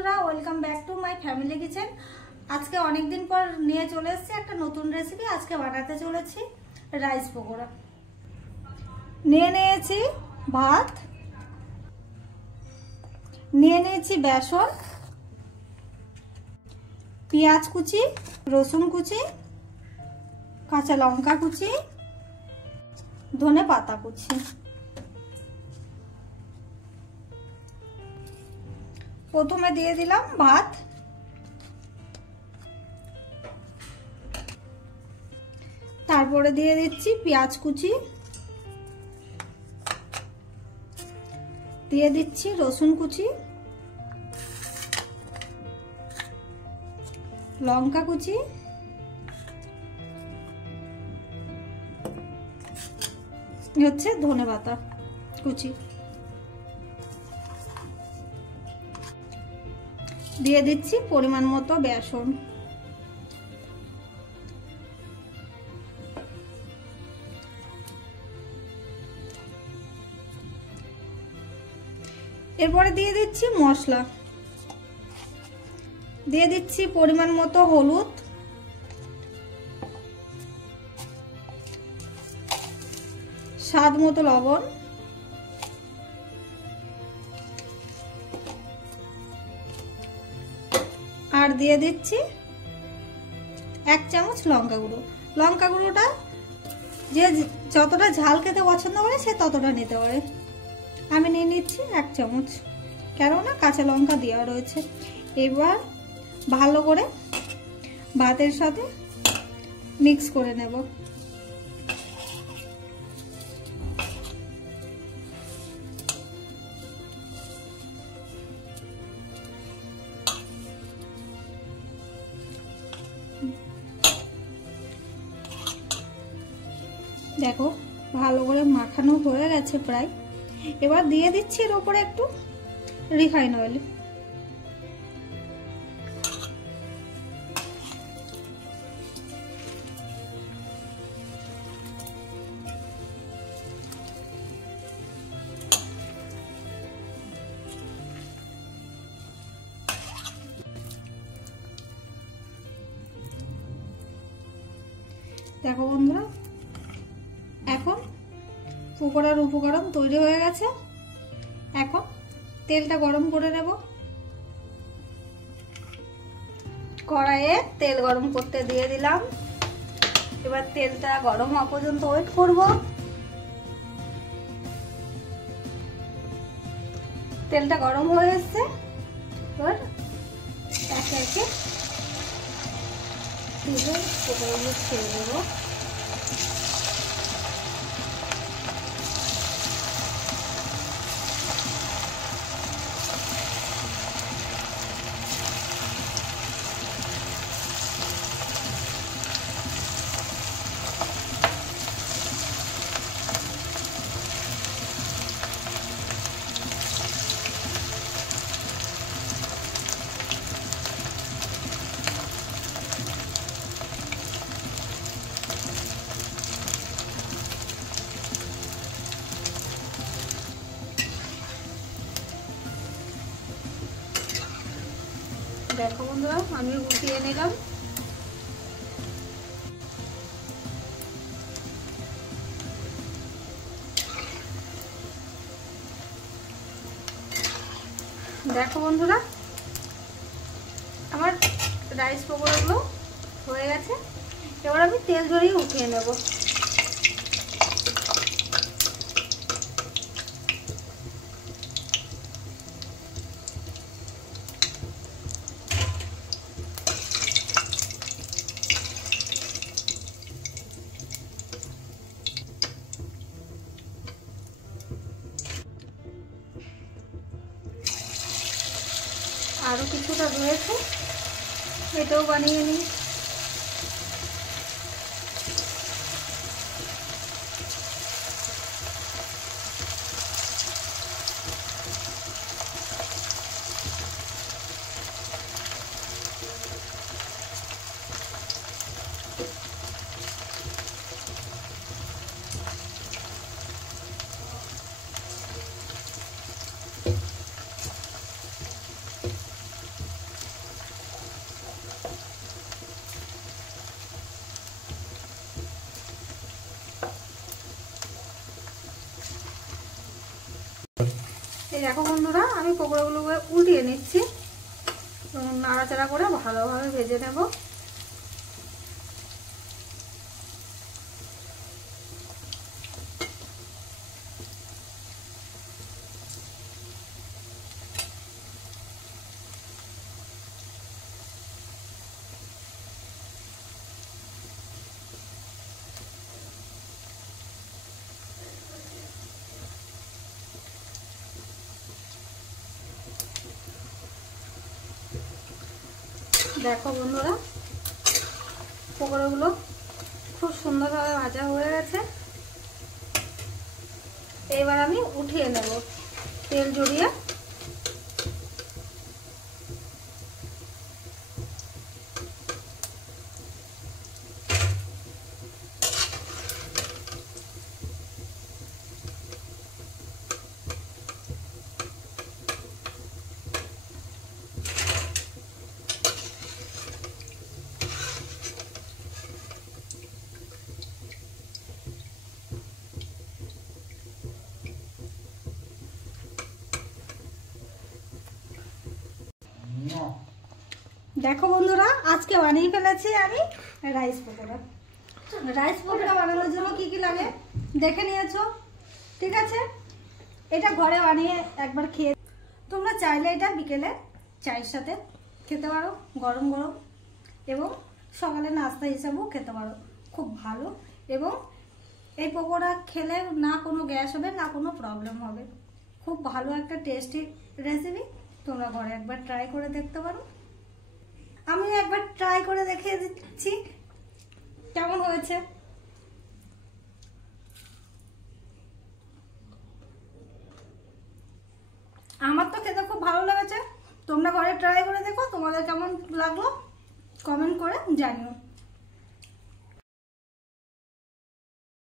বন্ধুরা, welcome back to my family kitchen. আজকে অনেক দিন পর নিয়ে চলে এসেছি একটা নতুন রেসিপি। আজকে বানাতে চলেছি রাইস পকোড়া। নিয়ে নিয়েছি ভাত, নিয়ে নিয়েছি বেসন, পেঁয়াজ কুচি, রসুন কুচি, কাঁচা লঙ্কা কুচি, ধনে পাতা কুচি। প্রথমে দিয়ে দিলাম ভাত, তারপরে দিয়ে দিচ্ছি পেঁয়াজ কুচি, দিয়ে দিচ্ছি রসুন কুচি, লঙ্কা কুচি, হচ্ছে ধনে পাতা কুচি, দিয়ে দিচ্ছি পরিমাণ মতো বেসন। এরপরে দিয়ে দিচ্ছি মশলা, দিয়ে দিচ্ছি পরিমাণ মতো হলুদ, স্বাদ মতো লবণ, আর দিয়ে দিচ্ছি 1 চামচ লঙ্কা গুঁড়ো। লঙ্কা গুঁড়োটা যে যতটা ঝাল খেতে পছন্দ করে সে ততটা নিতে পারে। আমি নিয়ে নিচ্ছি 1 চামচ, কেননা কাঁচা লঙ্কা দেওয়া রয়েছে। এবার ভালো করে ভাতের সাথে মিক্স করে নেব। দেখো ভালো করে মাখানো হয়ে গেছে প্রায়। এবার দিয়ে দিচ্ছি এর উপরে একটু রিফাইন অয়েল। দেখো বন্ধুরা, এখন পকোড়ার উপকরণ তৈরি হয়ে গেছে। এখন তেলটা গরম করে নেব। কড়াইয়ে তেল গরম করতে দিয়ে দিলাম। এবার তেলটা গরম হওয়া পর্যন্ত ওয়েট করব। তেলটা গরম হয়ে এসেছে। এবার একে একে পকোড়াগুলো ছেড়ে দেবো। দেখো বন্ধুরা, আমি উঠিয়ে নিলাম। দেখো বন্ধুরা, আমার রাইস পকোড়াগুলো হয়ে গেছে। এবার আমি তেল ঝরিয়ে উঠিয়ে নেব। আরো কিছুটা রয়েছে, এটাও বানিয়ে নিই। এই দেখো বন্ধুরা, আমি পকোড়াগুলো উল্টিয়ে নিচ্ছি, নাড়াচাড়া করে ভালোভাবে ভেজে নেব। দেখো বন্ধুরা, পকোড়াগুলো খুব সুন্দরভাবে ভাজা হয়ে গেছে। এবার আমি উঠিয়ে নেব তেল জড়িয়ে। দেখো বন্ধুরা, আজকে বানিয়ে ফেলেছি আমি রাইস পকোড়া। রাইস পকোড়া বানানোর জন্য কি কি লাগে দেখে নিয়েছো, ঠিক আছে? এটা ঘরে বানিয়ে একবার খেয়ে, তোমরা চাইলে এটা বিকেলে চায়ের সাথে খেতে পারো, গরম গরম, এবং সকালে নাস্তা হিসাবেও খেতে পারো, খুব ভালো। এবং এই পকোড়া খেলে না কোনো গ্যাস হবে, না কোনো প্রবলেম হবে। খুব ভালো একটা টেস্টি রেসিপি, তোমরা ঘরে একবার ট্রাই করে দেখতে পারো। আমি একবার ট্রাই করে দেখিয়ে দিচ্ছি কেমন হয়েছে। আমার তো খেতে খুব ভালো লেগেছে, তোমরা ঘরে ট্রাই করে দেখো, তোমাদের কেমন লাগলো কমেন্ট করে জানিও।